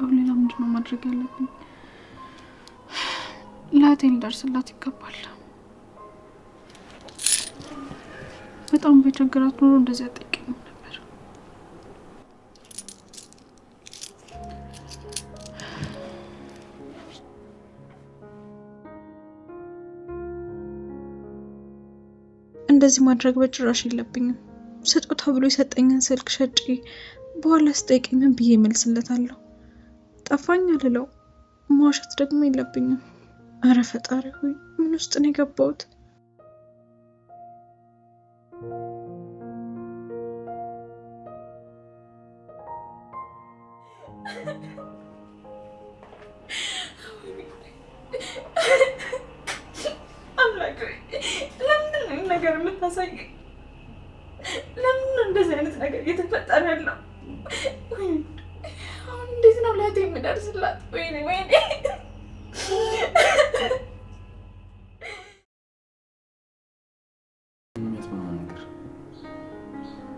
በቃው ሌላ ምንድነው ማድረግ ያለብኝ? ላቴን ደርስላት ይገባል። በጣም በቸገራት ኖሮ እንደዚህ አጠይቀኝ ነበር። እንደዚህ ማድረግ በጭራሽ የለብኝም። ስጦታ ብሎ የሰጠኝን ስልክ ሸጬ በኋላ ስጠይቀኝ ምን ብዬ መልስለታለሁ? ጠፋኝ አልለው። መዋሸት ደግሞ የለብኝም። አረ ፈጣሪ ሆይ ምን ውስጥ ነው የገባሁት? አምላክ ለምን ነው ነገር የምታሳይ? ለምን እንደዚህ አይነት ነገር እየተፈጠረ ያለው? አሁን እንዴት ነው ለእህቴ የምደርስላት? ወይኔ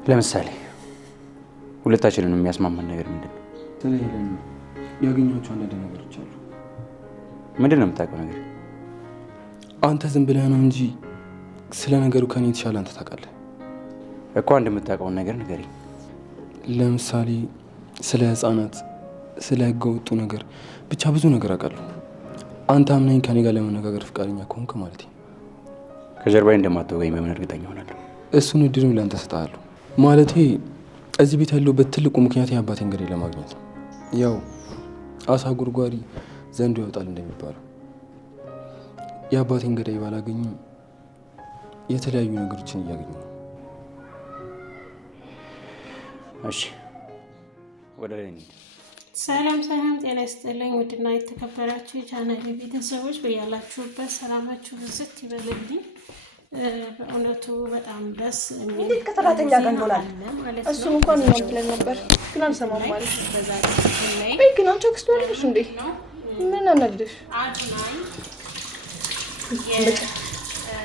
ለምሳሌ ሁለታችንን የሚያስማማን ነገር ምንድነው? ስለሄለን ያገኘኋቸው አንዳንድ ነገሮች አሉ። ምንድነው የምታውቀው ነገር? አንተ ዝም ብለህ ነው እንጂ ስለ ነገሩ ከኔ የተሻለ አንተ ታውቃለህ እኮ። አንድ የምታውቀውን ነገር ንገረኝ። ለምሳሌ ስለ ህፃናት፣ ስለ ህገ ወጡ ነገር፣ ብቻ ብዙ ነገር አውቃለሁ። አንተ አምነኝ ከኔ ጋር ለመነጋገር ፍቃደኛ ከሆንክ ማለት ነው። ከጀርባዬ እንደማትወጋኝ በምን እርግጠኛ ሆናለሁ? እሱን እድሉን ለአንተ ሰጥሃለሁ። ማለቴ እዚህ ቤት ያለሁበት ትልቁ ምክንያት የአባቴን ገዳይ ለማግኘት ነው። ያው አሳ ጉርጓሪ ዘንዶ ይወጣል እንደሚባለው የአባቴን ገዳይ ባላገኝም የተለያዩ ነገሮችን እያገኙ ነው። እሺ ወደ ላይ እንሂድ። ሰላም ሰላም፣ ጤና ይስጥልኝ ውድና የተከበራችሁ የቻናሌ ቤተሰቦች በያላችሁበት ሰላማችሁ ብዝት ይበልልኝ። በእውነቱ በጣም ደስ የሚል እንዴት ከተራተኛ ጋር እንሆናል? እሱም እንኳን ነው ብለን ነበር ግን አልሰማም ማለት ነው። አይ ግን አንቺ አክስቷ አይደለሽ እንዴ? ምን አናድሽ?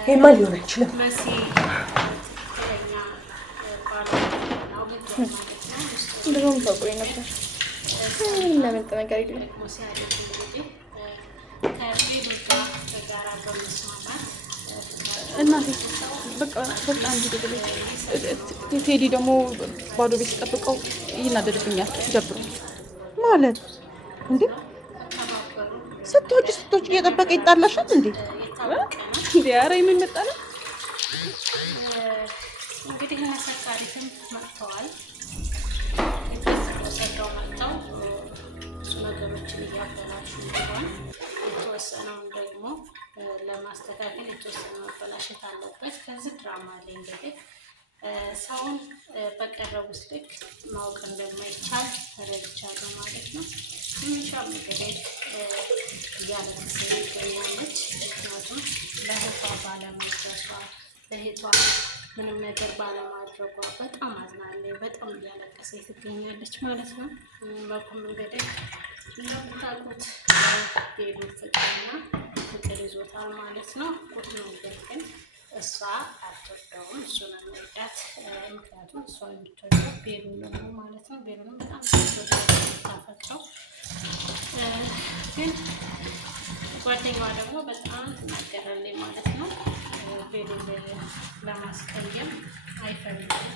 ይሄማ ሊሆን አይችልም። እንደውም ታውቆኝ ነበር። ለምን ነገር የለም። እናቴ በቃ አንቺ ደግሞ ቴዲ ደግሞ ባዶ ቤት ተጠብቀው ይናደድብኛል፣ ይደብሩ ማለት እንዴ? ስትወጪ እየጠበቀ ይጣላሻል እንዴ? ኧረ ምን መጣለ? እንግዲህ እናሰካሪትም መጥተዋል። ሰው መጥተው ብዙ ነገሮችን እያበላሹ ቢሆን የተወሰነውን ደግሞ ለማስተካከል የተወሰነ መበላሸት አለበት። ከዚህ ድራማ ላይ እንግዲህ ሰውን በቀረቡት ልክ ማወቅ እንደማይቻል ተረድቻለሁ ማለት ነው። ትንሿም እንግዲህ እያለቀሰች ትገኛለች። ምክንያቱም ለእህቷ ባለመድረሷ፣ ለእህቷ ምንም ነገር ባለማድረጓ በጣም አዝናለች። በጣም እያለቀሰች ትገኛለች ማለት ነው። በቁም እንግዲህ እንደምታውቁት ቤሉ ፍቅርና ፍቅር ይዞታል ማለት ነው። ቁጥ ነው ግን እሷ አትወደውም፣ እሱ ነው የሚወዳት። ምክንያቱም እሷ የምትወደው ቤሉ ነው ማለት ነው። ቤሉንም በጣም ታፈቅረው፣ ግን ጓደኛዋ ደግሞ በጣም ትናገራለች ማለት ነው። ቤሉ ለማስቀየም አይፈልግም።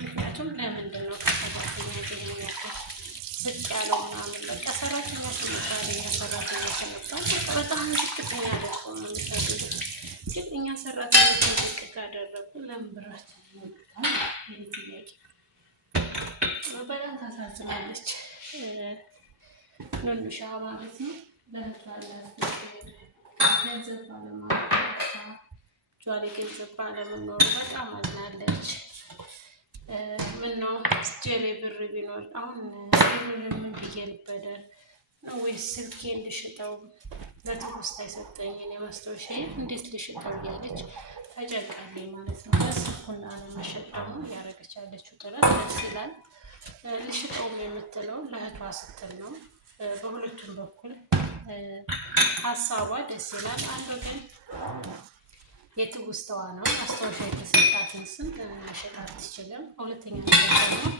ምክንያቱም ለምንድን ነው ከሰራተኛ ያገኘ ዝቅ ያለው ምናምን በቃ ሰራተኛ ስንባለኛ ሰራተኛ ስንባል በጣም ዝቅተኛ ያደርገው ነው የሚፈልጉት። ግን እኛ ሰራተኞችን ዝቅ ካደረጉ ለምን ብራችን ይወጣል? ይህ ጥያቄ በጣም ታሳዝናለች። ኑኑሻ ማለት ነው። ለህቷላት ገንዘብ ባለማለቷ ጇሪ ገንዘብ ባለመኖሩ በጣም አዝናለች። ምነው ጀሌ ብር ቢኖር አሁን ምን ብዬ ልበደር ነው ወይስ ስልኬ እንድሽጠው ለትውስታ የሰጠኝን የማስታወሻዬ እንዴት ልሽጠው እያለች ተጨንቃለች ማለት ነው። በስልኩና ለመሸጥ ደግሞ እያደረገች ያለችው ጥረት ደስ ይላል። ልሽጠውም የምትለው ለእህቷ ስትል ነው። በሁለቱም በኩል ሀሳቧ ደስ ይላል። አንዱ ግን የትውስታዋ ነው። ማስታወሻ የተሰጣትን ስም መሸጥ አትችልም። ሁለተኛ ነገር ደግሞ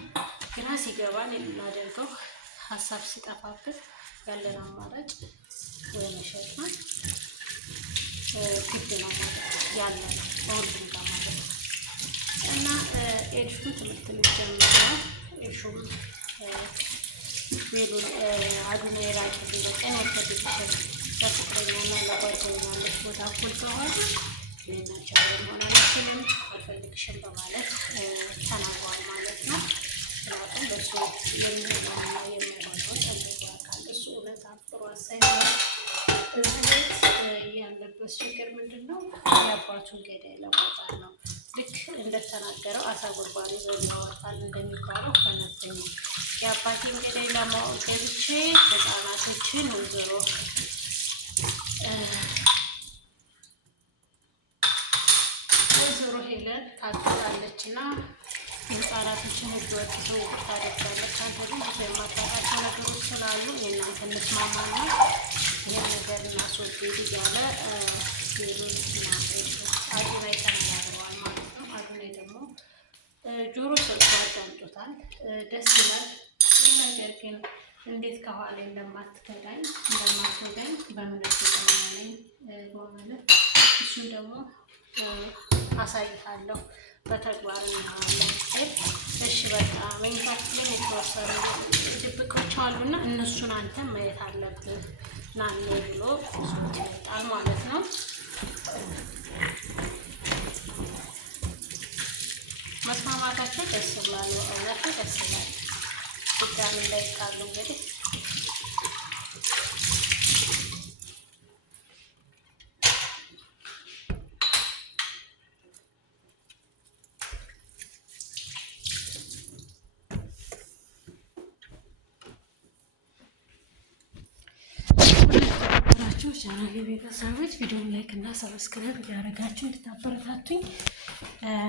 ግራ ሲገባን የምናደርገው ሀሳብ ሲጠፋብን ያለን አማራጭ ወይ መሸጥ ነው ግድ ነው ማለት ያለ ነው በሁሉም ጋር ማለት ነው። እና ኤልሹም ትምህርት ልትጀምር ነው። ኤልሹም ሜሉን አዱናይ ራቅ በቀን ያልፈልግሽም ለፍቅረኛና ለጓደኛለች ቦታ እኩል ከሆነ ሌናቸው መሆን አልችልም አልፈልግሽም በማለት ተናግሯል ማለት ነው። ምክንያቱም በሱ የሚሆነውና የማይሆነው ጠንቅቆ ያውቃል። እሱ እውነት አፍቅሮ ሳይሆን እዚህ ቤት ያለበት ችግር ምንድን ነው? የአባቱን ገዳይ ለማውጣት ነው። ልክ እንደተናገረው አሳ ጉርጓሪ ዘው ያወጣል እንደሚባለው ከነተኛ የአባቴን ገዳይ ለማወቅ ገብቼ ህፃናቶችን ወይዘሮ ሄለን ታግታለች እና የህፃናቶችን ህገወጥ ዝውውር ታደርጋለች። አንተ ግን ብዙ የማታውቃቸው ነገሮች ስላሉ የእናንተ እንስማማና ይህን ነገር እናስወግድ እያለ ሜሉንና አዱናይ ተነጋግረዋል ማለት ነው። አዱናይ ደግሞ ጆሮ ሰጥቶ አዳምጦታል። ደስ ይላል። ነገር ግን እንዴት ከኋላ እንደማትወጋኝ በእምነት የተመናነኝ በማለት እሱን ደግሞ አሳይሃለሁ በተግባር እናዋለን። እሺ በቃ መኝታ ክፍልን የተወሰኑ ድብቆች አሉና እነሱን አንተ ማየት አለብህ ናኔ ብሎ ሶት ይወጣል ማለት ነው። መስማማታቸው ደስ ብሏል። እውነቱ ደስ ይላል። ድጋሚ እንዳይጣሉ እንግዲህ ቻናል ቤተሰቦች ቪዲዮውን ላይክ እና ሰብስክራይብ እያደረጋችሁ እንድታበረታቱኝ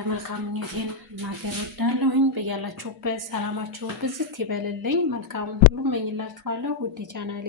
መልካም ምኞቴን እናገር እወዳለሁኝ። በያላችሁበት ሰላማችሁ ብዝት ይበልልኝ። መልካም ሁሉ እመኝላችኋለሁ ውድ ቻናሌ